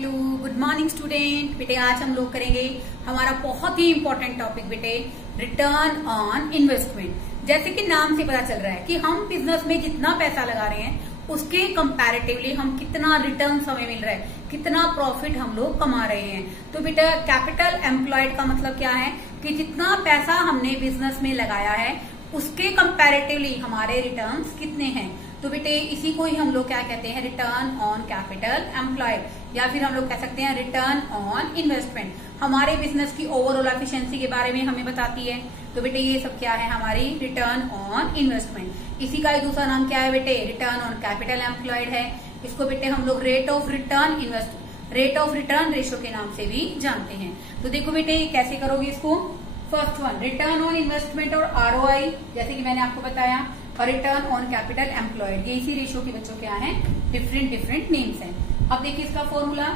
Hello good morning student. बेटे आज हम लोग करेंगे हमारा बहुत ही इंपॉर्टेंट टॉपिक बेटे रिटर्न ऑन इन्वेस्टमेंट। जैसे कि नाम से पता चल रहा है कि हम बिजनेस में जितना पैसा लगा रहे हैं उसके कंपैरेटिवली हम कितना रिटर्न हमें मिल रहा है, कितना प्रॉफिट हम लोग कमा रहे हैं। तो बेटा कैपिटल एम्प्लॉयड का मतलब क्या है कि जितना पैसा हमने बिजनेस में लगाया है उसके कंपैरेटिवली हमारे रिटर्न्स कितने हैं। तो बेटे इसी को ही हम लोग क्या कहते हैं, रिटर्न ऑन कैपिटल एम्प्लॉयड, या फिर हम लोग कह सकते हैं रिटर्न ऑन इन्वेस्टमेंट। हमारे बिजनेस की ओवरऑल एफिशिएंसी के बारे में हमें बताती है। तो बेटे ये सब क्या है, हमारी रिटर्न ऑन इन्वेस्टमेंट। इसी का ही दूसरा नाम क्या है बेटे, रिटर्न ऑन कैपिटल एम्प्लॉयड है। इसको बेटे हम लोग रेट ऑफ रिटर्न रेशियो के नाम से भी जानते हैं। तो देखो बेटे कैसे करोगे इसको। First one return on investment और आरओआई, जैसे कि मैंने आपको बताया, और रिटर्न ऑन कैपिटल एम्प्लॉयड, ये इसी रेशियो के बच्चों क्या है, डिफरेंट नेम्स हैं। अब देखिए इसका formula,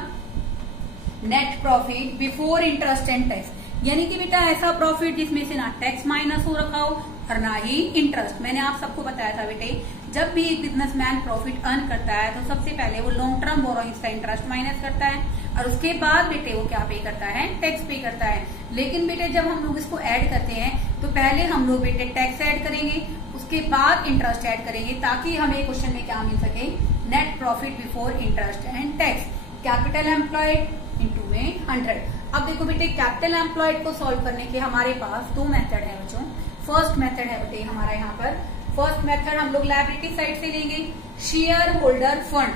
net profit before interest and tax, यानी कि बेटा ऐसा प्रॉफिट जिसमें से ना टैक्स माइनस हो रखा हो और ना ही इंटरेस्ट। मैंने आप सबको बताया था बेटे जब भी एक बिजनेसमैन प्रॉफिट अर्न करता है तो सबसे पहले वो लॉन्ग टर्म बोरोइंग्स का इंटरेस्ट माइनस करता है और उसके बाद बेटे वो क्या पे करता है, टैक्स पे करता है। लेकिन बेटे जब हम लोग इसको ऐड करते हैं तो पहले हम लोग बेटे टैक्स ऐड करेंगे, उसके बाद इंटरेस्ट ऐड करेंगे, ताकि हमें क्वेश्चन में क्या मिल सके, net profit before interest and tax, capital employed into में 100। अब देखो बेटे कैपिटल एम्प्लॉयड को सॉल्व करने के हमारे पास दो मेथड है बच्चों। फर्स्ट मेथड है बेटे हमारा यहाँ पर, फर्स्ट मेथड हम लोग लायबिलिटी साइड से लेंगे, शेयर होल्डर फंड।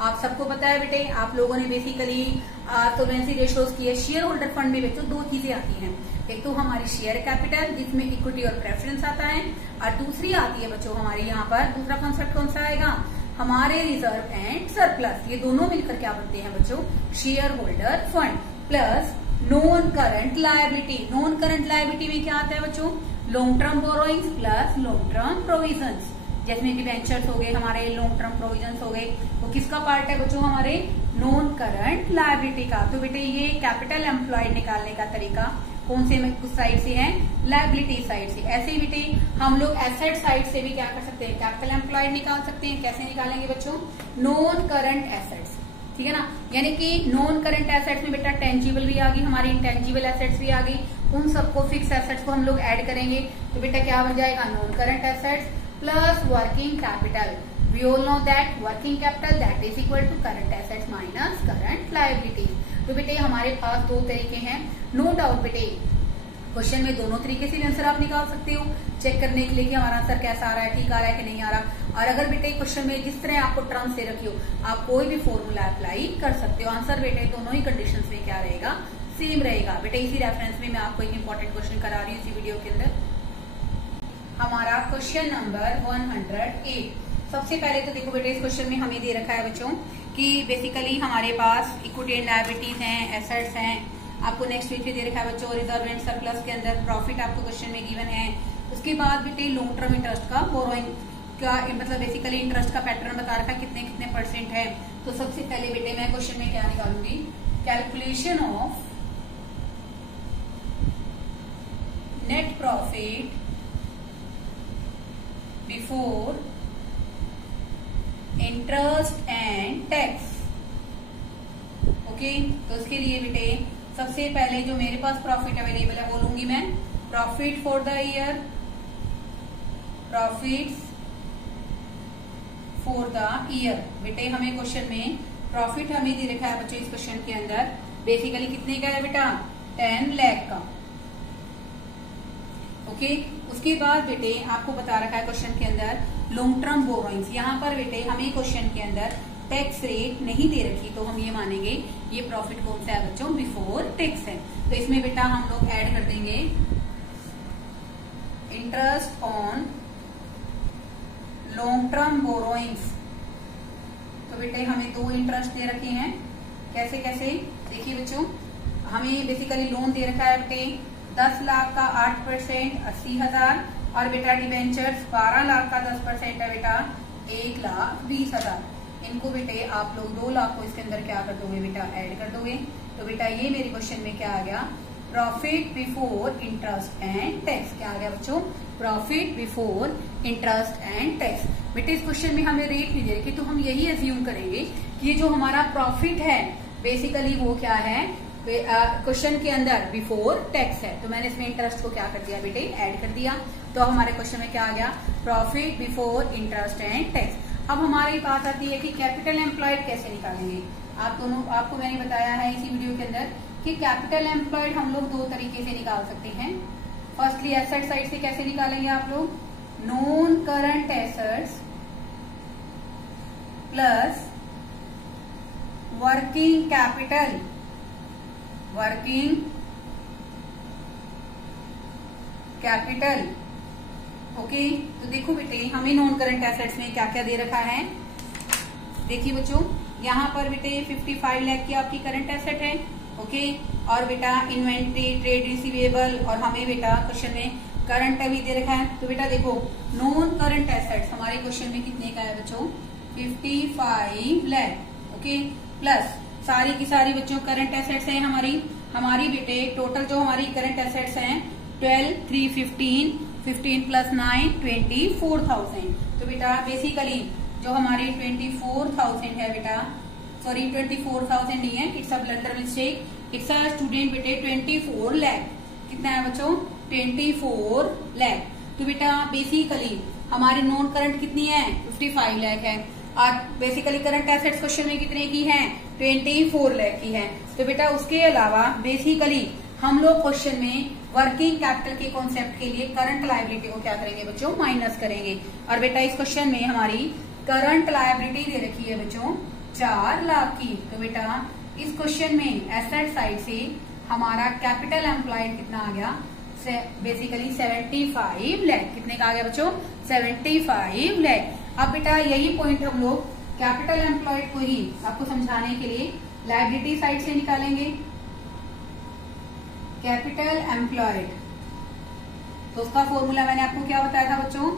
आप सबको पता है बेटे, आप लोगों ने बेसिकली सोल्वेंसी रेशियोज की है। शेयर होल्डर फंड में बच्चों दो चीजें आती हैं, एक तो हमारी शेयर कैपिटल जिसमें इक्विटी और प्रेफरेंस आता है, और दूसरी आती है बच्चों हमारी यहाँ पर, दूसरा कॉन्सेप्ट कौन सा आएगा, हमारे रिजर्व एंड सरप्लस। ये दोनों मिलकर क्या बनते हैं बच्चों, share holder fund plus non current liability. Non current liability में क्या आता है बच्चों, long term borrowings plus long term provisions, जिसमें डिबेंचर्स हो गए हमारे, लॉन्ग टर्म प्रोविजंस हो गए। तो किसका पार्ट है बच्चों, हमारे नॉन करंट लायबिलिटी का। तो बेटे ये कैपिटल एम्प्लॉयड निकालने का तरीका कौन से उस साइड से है, लायबिलिटी साइड से। ऐसे ही बेटे हम लोग एसेट साइड से भी क्या कर सकते हैं, कैपिटल एम्प्लॉयड निकाल सकते हैं। कैसे निकालेंगे बच्चों, नॉन करंट एसेट्स, ठीक है ना, यानी कि नॉन करंट एसेट्स में बेटा टेंजिबल भी आ गई, हमारी इंटेंजिबल एसेट्स भी आ गई, उन सबको फिक्स एसेट्स को हम लोग ऐड करेंगे तो बेटा क्या बन जाएगा, non current assets plus working capital. We all know that working capital that is equal to current assets minus current liability. तो बेटे हमारे पास दो तरीके हैं, नो डाउट बेटे क्वेश्चन में दोनों तरीके से भी आंसर आप निकाल सकते हो, चेक करने के लिए कि हमारा आंसर कैसा आ रहा है, ठीक आ रहा है कि नहीं आ रहा। और अगर बेटे क्वेश्चन में जिस तरह आपको टर्म्स दे रखी हो, आप कोई भी फॉर्मूला अप्लाई कर सकते हो। आंसर बेटे दोनों ही कंडीशंस में क्या रहेगा, सेम रहेगा। बेटे इसी रेफरेंस में मैं आपको एक इंपॉर्टेंट क्वेश्चन करा रही हूँ इसी वीडियो के अंदर। हमारा क्वेश्चन नंबर 108। सबसे पहले तो देखो बेटे इस क्वेश्चन में हमें दे रखा है बच्चों कि बेसिकली हमारे पास इक्विटी एंड लायबिलिटीज हैं, एसेट्स हैं। आपको नेक्स्ट वीक पे दे रखा है बच्चों रिजर्व एंड सरप्लस के अंदर प्रॉफिट आपको क्वेश्चन में गिवन है। उसके बाद बेटे लॉन्ग टर्म इंटरेस्ट का बोरोइंग का मतलब बेसिकली इंटरेस्ट का पैटर्न बता रखा है, कितने कितने परसेंट है। तो सबसे पहले बेटे मैं क्वेश्चन में क्या निकालूंगी, calculation of net profit before interest and tax. Okay, तो उसके लिए बेटे सबसे पहले जो मेरे पास प्रॉफिट अवेलेबल है वो लूंगी मैं, profit for the year, profits for the year. बेटे हमें क्वेश्चन में प्रॉफिट हमें दे रखा है बच्चों इस क्वेश्चन के अंदर, बेसिकली कितने का है बेटा, 10 लाख का। ओके, उसके बाद बेटे आपको बता रखा है क्वेश्चन के अंदर लॉन्ग टर्म बोरोइंग्स। यहाँ पर बेटे हमें क्वेश्चन के अंदर टैक्स रेट नहीं दे रखी, तो हम ये मानेंगे ये प्रॉफिट कौन सा है बच्चों, बिफोर टैक्स है। तो इसमें बेटा हम लोग ऐड कर देंगे interest on long term borrowings. तो बेटे हमें दो इंटरेस्ट दे रखे हैं, कैसे कैसे देखिए बच्चों, हमें बेसिकली लोन दे रखा है बेटे 10 लाख का 8% 80,000, और बेटा डिबेंचर्स 12 लाख का 10% है बेटा 1,20,000। इनको बेटे आप लोग 2 लाख को इसके अंदर क्या कर दोगे बेटा, ऐड कर दोगे। तो बेटा ये मेरे क्वेश्चन में क्या आ गया, profit before interest and tax. क्या आ गया बच्चों, profit before interest and tax. बेटे इस क्वेश्चन में हमें रेट नहीं दे रखी, तो हम यही एज्यूम करेंगे कि ये जो हमारा प्रॉफिट है बेसिकली वो क्या है, क्वेश्चन के अंदर बिफोर टैक्स है, तो मैंने इसमें इंटरेस्ट को क्या कर दिया बेटे, ऐड कर दिया। तो हमारे क्वेश्चन में क्या आ गया, profit before interest and tax. अब हमारी बात आती है कि कैपिटल एम्प्लॉयड कैसे निकालेंगे। आपको मैंने बताया है इसी वीडियो के अंदर कि कैपिटल एम्प्लॉयड हम लोग दो तरीके से निकाल सकते हैं। फर्स्टली एसेट साइड से कैसे निकालेंगे आप लोग, non current assets plus working capital, working capital. Okay, तो देखो बेटे हमें नॉन करंट एसेट्स में क्या क्या दे रखा है। देखिए बच्चों, यहाँ पर बेटे 55 लाख की आपकी करंट एसेट है। ओके, और बेटा इन्वेंट्री, ट्रेड रिसीवेबल, और हमें बेटा क्वेश्चन में करंट अभी दे रखा है। तो बेटा देखो नॉन करंट एसेट्स हमारे क्वेश्चन में कितने का है बच्चों, 55 लाख। ओके, प्लस सारी की सारी बच्चों करंट एसेट्स हैं हमारी बेटे टोटल जो हमारी करंट एसेट्स हैं 12, 3, 15 प्लस 9, 24,000। तो बेटा बेसिकली जो हमारी 24,000 है बेटा, सॉरी 24,000 नहीं है, it's a blunder mistake, it's a student बेटे 24 लाख। कितना है बच्चों, 24 लाख। तो बेटा बेसिकली हमारी नॉन करंट कितनी है, 55 लाख है, और बेसिकली करंट एसेट्स क्वेश्चन में कितने की है, 24 लाख की है। तो बेटा उसके अलावा बेसिकली हम लोग क्वेश्चन में वर्किंग कैपिटल के कॉन्सेप्ट के लिए करंट लायबिलिटी को क्या करेंगे बच्चों, माइनस करेंगे। और बेटा इस क्वेश्चन में हमारी करंट लायबिलिटी दे रखी है बच्चों 4 लाख की। तो बेटा इस क्वेश्चन में एसेट साइड से हमारा कैपिटल एम्प्लॉयड कितना आ गया, बेसिकली 75 लाख। कितने का आ गया बच्चों, 75 लाख। अब बेटा यही पॉइंट हम लोग कैपिटल एम्प्लॉयड को ही आपको समझाने के लिए लायबिलिटी साइड से निकालेंगे। कैपिटल एम्प्लॉयड, तो उसका फॉर्मूला मैंने आपको क्या बताया था बच्चों,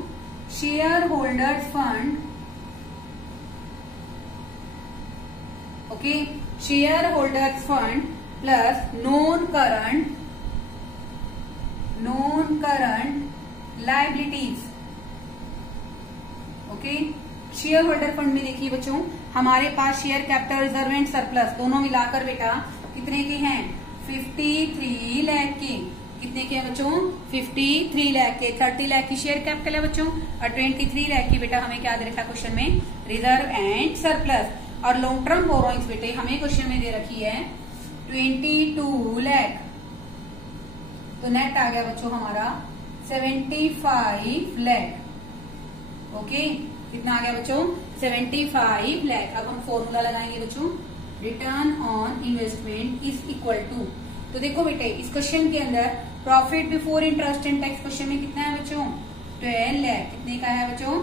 share holders fund. Okay, share holders fund plus non current liabilities. Okay, share holder fund में देखिए बच्चों हमारे पास share capital reserve and surplus दोनों मिलाकर बेटा कितने के हैं, 53 लाख के। कितने के हैं बच्चों, 53 लाख के। 30 लाख की शेयर कैपिटल है बच्चों, और 23 लाख की बेटा हमें क्या दे रखा क्वेश्चन में, रिजर्व एंड सरप्लस। और लॉन्ग टर्म बोरोइंग्स बेटे हमें क्वेश्चन में दे रखी है 22 लाख। तो नेट आ गया बच्चों हमारा 75 लाख। ओके, कितना आ गया बच्चों, 75 लाख। अब हम फॉर्मूला लगाएंगे बच्चों, return on investment is equal to. तो देखो बेटे इस क्वेश्चन के अंदर profit before interest and tax question में कितना है बच्चों, 12 लाख। कितने का है बच्चों,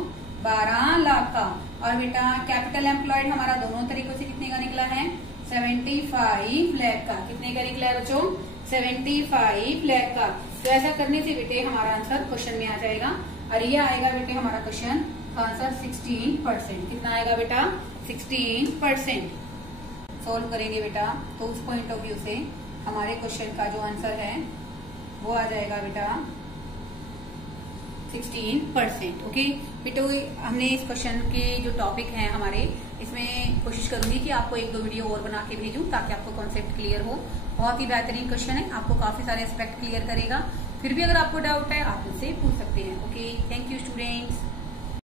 12 लाख का। और बेटा कैपिटल एम्प्लॉयड हमारा दोनों तरीकों से कितने का निकला है, 75 लाख का। कितने का निकला है बच्चों, 75 लाख का। तो ऐसा करने से बेटे हमारा आंसर क्वेश्चन में आ जाएगा, और ये आएगा बेटे हमारा क्वेश्चन आंसर 16%। कितना आएगा बेटा, 16%। सोल्व करेंगे बेटा तो उस पॉइंट ऑफ व्यू से हमारे क्वेश्चन का जो आंसर है वो आ जाएगा बेटा 16%। ओके बेटा, हमने इस क्वेश्चन के जो टॉपिक हैं हमारे, इसमें कोशिश करूंगी कि आपको 1-2 वीडियो और बना के भेजूं ताकि आपको कॉन्सेप्ट क्लियर हो। बहुत ही बेहतरीन क्वेश्चन है, आपको काफी सारे एस्पेक्ट क्लियर करेगा। फिर भी अगर आपको डाउट है आप मुझसे पूछ सकते हैं। Okay, thank you students.